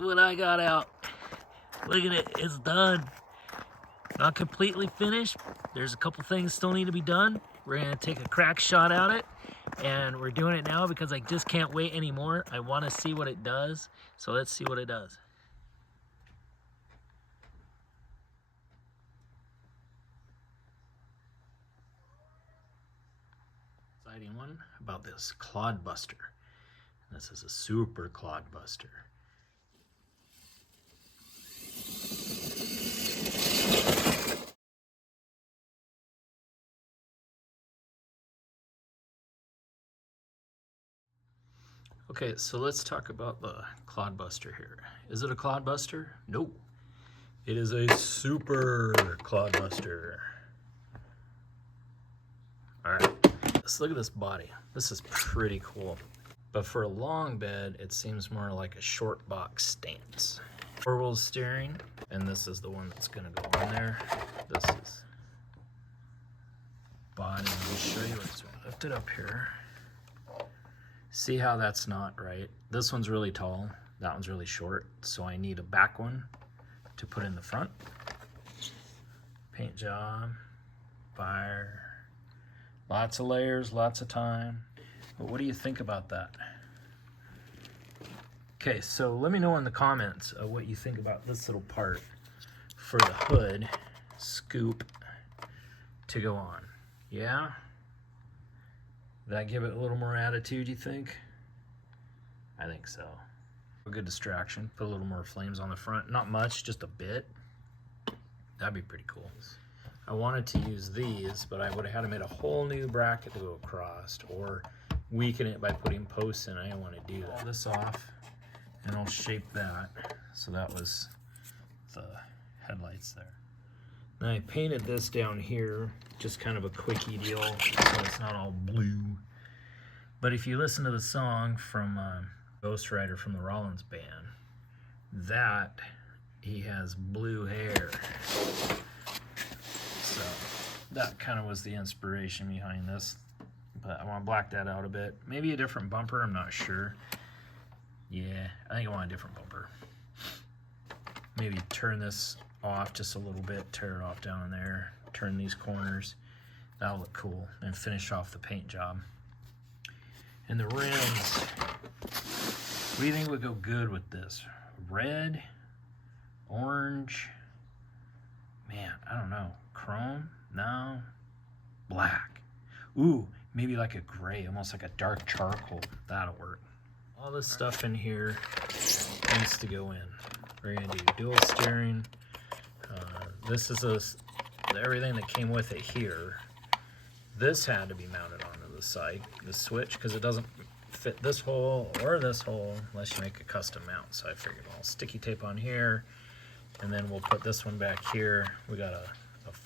Look what I got out. Look at it, it's done. Not completely finished. There's a couple things still need to be done. We're gonna take a crack shot at it, and we're doing it now because I just can't wait anymore. I wanna see what it does, so let's see what it does. Exciting one about this Clodbuster. This is a super Clodbuster. Okay, so let's talk about the Clodbuster here. Is it a Clodbuster? Nope. It is a super Clodbuster. All right, let's look at this body. This is pretty cool. But for a long bed, it seems more like a short box stance. 4-wheel steering, and this is the one that's gonna go on there. This is body. Let me show you what's lift it up here. See how that's not right? This one's really tall, that one's really short, so I need a back one to put in the front. Paint job, fire, lots of layers, lots of time. But what do you think about that? Okay, so let me know in the comments what you think about this little part for the hood scoop to go on. Yeah? That give it a little more attitude, you think? I think so. A good distraction. Put a little more flames on the front. Not much, just a bit. That'd be pretty cool. I wanted to use these, but I would have had to make a whole new bracket to go across, or weaken it by putting posts in. I didn't want to do that. Pull this off, and I'll shape that. So that was the headlights there. Then I painted this down here, just kind of a quickie deal, so it's not all blue. But if you listen to the song from Ghost Rider from the Rollins band, that he has blue hair. So that kind of was the inspiration behind this. But I want to black that out a bit. Maybe a different bumper, I'm not sure. Yeah, I think I want a different bumper. Maybe turn this off just a little bit, tear it off down in there, turn these corners. That'll look cool, and finish off the paint job. And the rims, what do you think would go good with this? Red, orange, man, I don't know. Chrome? No. Black. Ooh, maybe like a gray, almost like a dark charcoal. That'll work. All this stuff in here needs to go in. We're gonna do dual steering. This is everything that came with it here. This had to be mounted onto the side, the switch, because it doesn't fit this hole or this hole unless you make a custom mount. So I figured I'll sticky tape on here, and then we'll put this one back here. We got a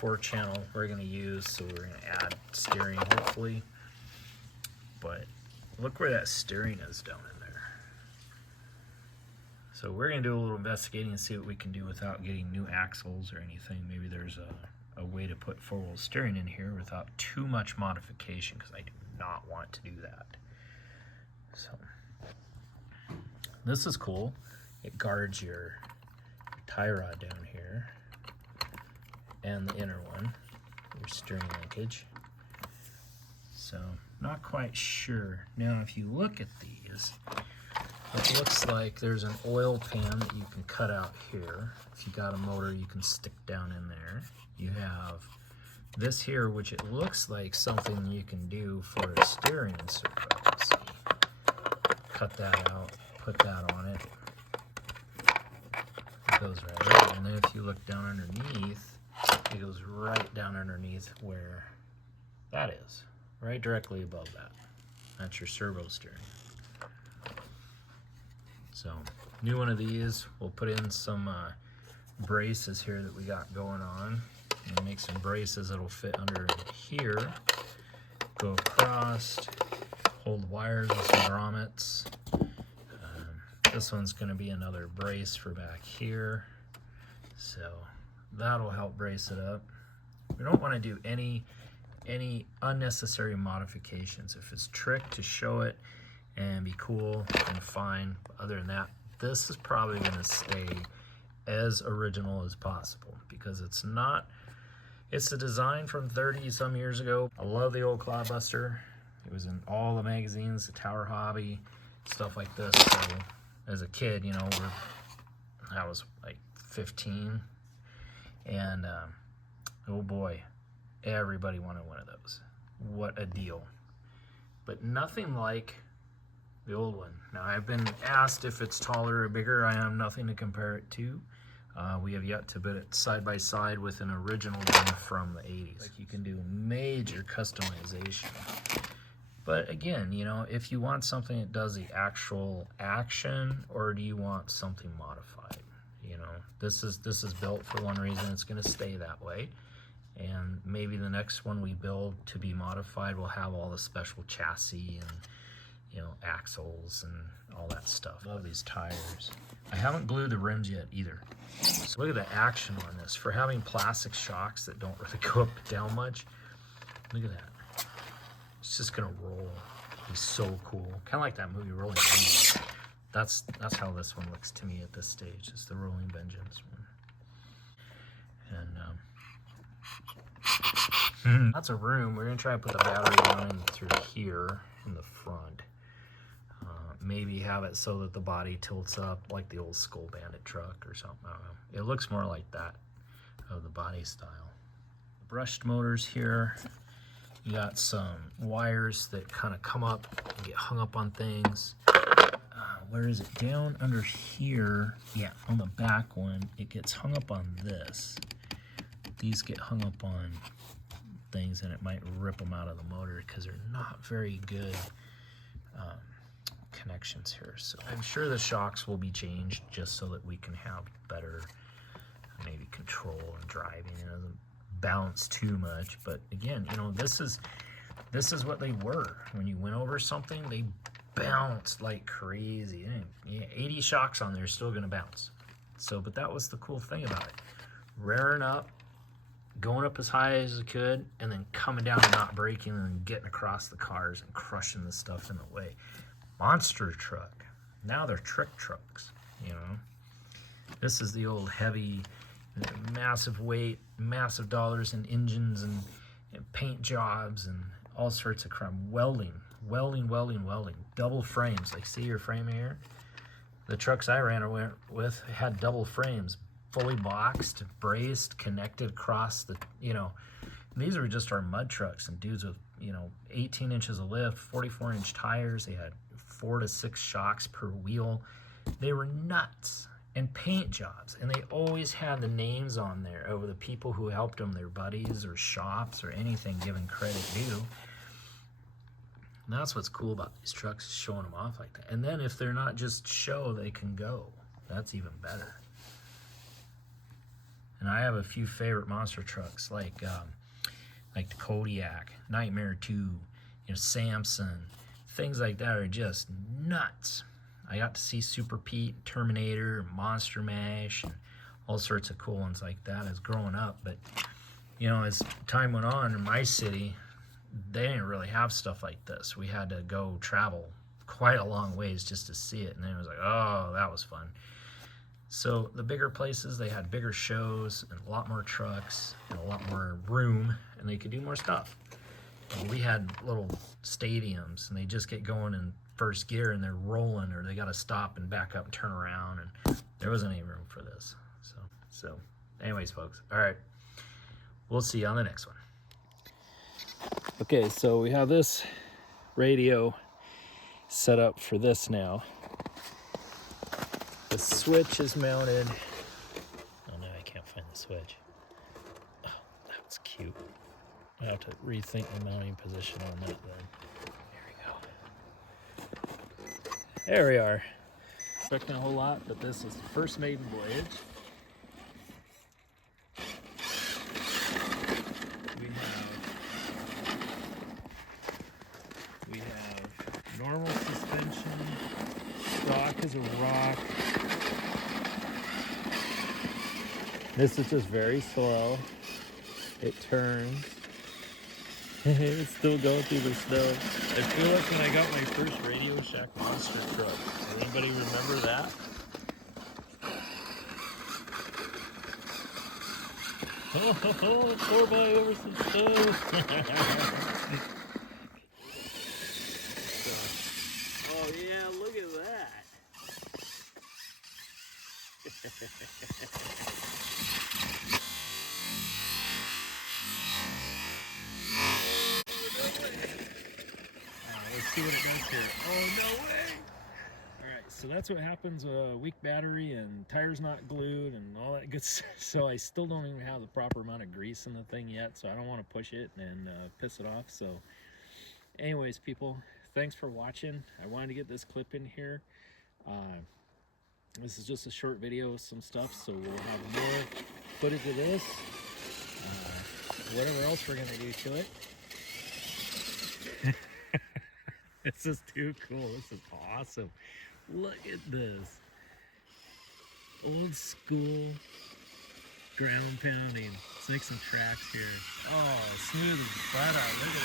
4-channel we're gonna use, so we're gonna add steering hopefully. But look where that steering is down in there. So we're gonna do a little investigating and see what we can do without getting new axles or anything. Maybe there's a way to put 4-wheel steering in here without too much modification, because I do not want to do that. So this is cool. It guards your tie rod down here and the inner one, your steering linkage. So not quite sure. Now if you look at these, it looks like there's an oil pan that you can cut out here. If you got a motor, you can stick down in there. You have this here, which it looks like something you can do for a steering circle. Let's see. Cut that out, put that on it. It goes right there. And then if you look down underneath, it goes right down underneath where that is, right directly above that. That's your servo steering. So, new one of these. We'll put in some braces here that we got going on. And make some braces that'll fit under here. Go across, hold wires with some grommets. This one's going to be another brace for back here. So that'll help brace it up. We don't want to do any unnecessary modifications. If it's trick to show it and be cool and fine, but other than that, this is probably going to stay as original as possible because it's not, it's a design from 30 some years ago. I love the old Clodbuster. It was in all the magazines, the Tower Hobby, stuff like this. So as a kid, you know, I was like 15, and oh boy, everybody wanted one of those. What a deal. But nothing like the old one. Now, I've been asked if it's taller or bigger. I have nothing to compare it to. We have yet to put it side by side with an original one from the 80s. Like, you can do major customization. But again, you know, if you want something that does the actual action, or do you want something modified? You know, this is built for one reason. It's going to stay that way. And maybe the next one we build to be modified will have all the special chassis and, you know, axles and all that stuff. Love these tires. I haven't glued the rims yet either. So look at the action on this. For having plastic shocks that don't really go up and down much, look at that. It's just gonna roll. It's so cool. Kind of like that movie Rolling Vengeance. That's how this one looks to me at this stage. It's the Rolling Vengeance one. And lots of room. We're gonna try to put the battery line through here in the front. Maybe have it so that the body tilts up like the old Skull Bandit truck or something. I don't know. It looks more like that of the body style. Brushed motors here. You got some wires that kind of come up and get hung up on things. Where is it? Down under here. Yeah, on the back one, it gets hung up on this. These get hung up on things and it might rip them out of the motor because they're not very good connections here. So I'm sure the shocks will be changed just so that we can have better maybe control and driving. It doesn't bounce too much, but again, you know, this is what they were. When you went over something, they bounced like crazy. Yeah, 80 shocks on there is still gonna bounce. So, but that was the cool thing about it. Rearing up, going up as high as it could, and then coming down and not braking, and then getting across the cars and crushing the stuff in the way. Monster truck. Now they're trick trucks, you know. This is the old heavy, massive weight, massive dollars in engines and paint jobs and all sorts of crap. Welding. Double frames. Like, see your frame here? The trucks I ran with had double frames, fully boxed, braced, connected across the, you know. These were just our mud trucks and dudes with, you know, 18 inches of lift, 44-inch tires. They had 4 to 6 shocks per wheel. They were nuts. And paint jobs, and they always had the names on there of the people who helped them, their buddies or shops or anything, given credit due. And that's what's cool about these trucks, showing them off like that. And then if they're not just show, they can go. That's even better. And I have a few favorite monster trucks, like the Kodiak, Nightmare 2, you know, Samson. Things like that are just nuts. I got to see Super Pete, Terminator, Monster Mash, and all sorts of cool ones like that as growing up. But, you know, as time went on in my city, they didn't really have stuff like this. We had to go travel quite a long ways just to see it. And then it was like, oh, that was fun. So the bigger places, they had bigger shows and a lot more trucks and a lot more room, and they could do more stuff. And we had little stadiums, and they just get going in first gear and they're rolling, or they got to stop and back up and turn around, and there wasn't any room for this. So anyways, folks, all right, we'll see you on the next one. Okay, so we have this radio set up for this now. The switch is mounted. Oh no, I can't find the switch. Oh, that's cute. I have to rethink the mounting position on that then. There we are. Expecting a whole lot, but this is the first maiden voyage. We have normal suspension, stock as a rock. This is just very slow. It turns. It's still going through the snow. I feel like when I got my first Radio Shack monster truck. Anybody remember that? Oh, 4x over some stuff. Oh yeah, look at that. Let's see what it does here. Oh, no way! Alright, so that's what happens with a weak battery and tires not glued and all that good stuff. So I still don't even have the proper amount of grease in the thing yet, so I don't want to push it and piss it off. So anyways, people, thanks for watching. I wanted to get this clip in here. This is just a short video with some stuff, so we'll have more footage of this. Whatever else we're going to do to it. This is too cool. This is awesome. Look at this. Old school ground pounding. Let's make some tracks here. Oh, smooth as butter. Look at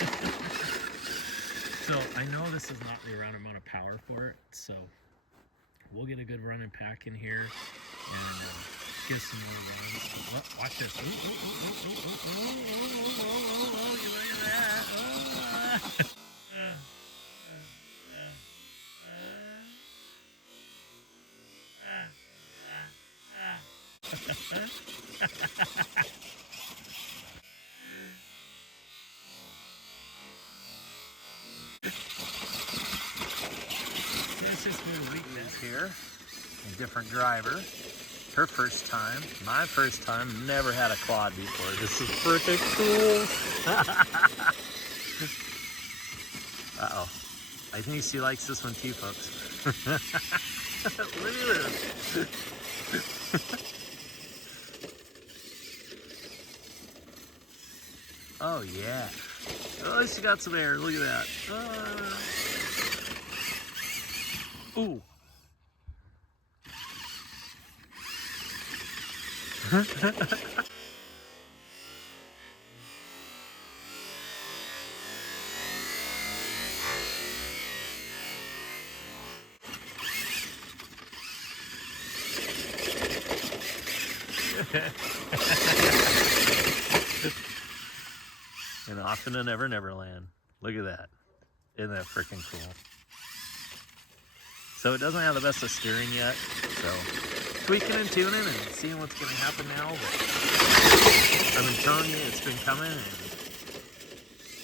that. So I know this is not the right amount of power for it, so we'll get a good running pack in here and get some more runs. Oh, watch this. Ooh, ooh, ooh, ooh, ooh, ooh, ooh, ooh, ooh, look at that. Oh. That's just a little weakness here. A different driver. Her first time. My first time. Never had a quad before. This is freaking cool. Uh-oh. I think she likes this one too, folks. Look at this. Oh, yeah. Oh, she got some air. Look at that. Ooh. And off in the Never Never Land. Look at that. Isn't that freaking cool? So it doesn't have the best of steering yet. So tweaking and tuning and seeing what's going to happen now. But I've been telling you it's been coming. And,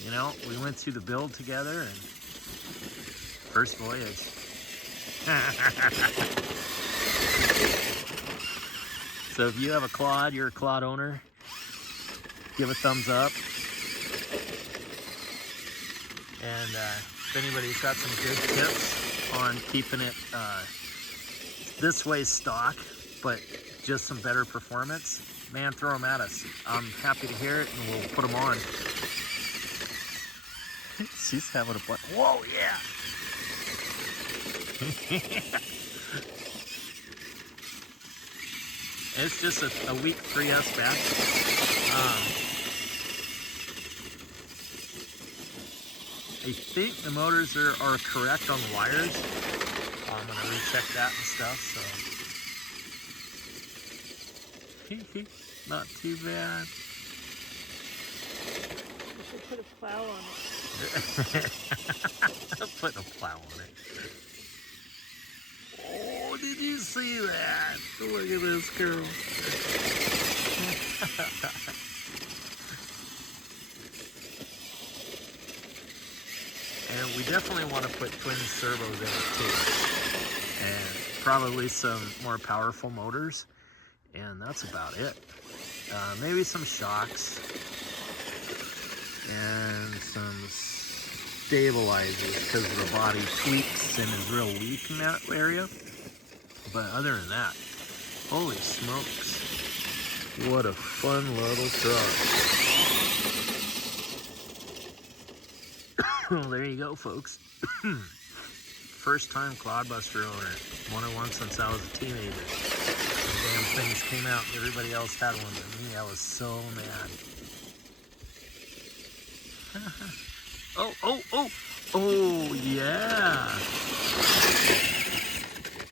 you know, we went through the build together and first voyage. So if you have a Clod, you're a Clod owner, give a thumbs up. And if anybody's got some good tips on keeping it this way stock, but just some better performance, man, throw them at us. I'm happy to hear it, and we'll put them on. She's having a fun. Whoa, yeah! It's just a weak 3S back. I think the motors are correct on the wires. I'm going to recheck that and stuff, so. Not too bad. You should put a plow on it. I'm putting a plow on it. Oh, did you see that? Look at this girl. And we definitely want to put twin servos in it too. And probably some more powerful motors. And that's about it. Maybe some shocks. And some stabilizers because the body tweaks and is real weak in that area. But other than that, holy smokes. What a fun little truck. Well, there you go, folks. First time Clodbuster owner. Wanted one since I was a teenager. The damn things came out and everybody else had one, but me, I was so mad. Oh, yeah.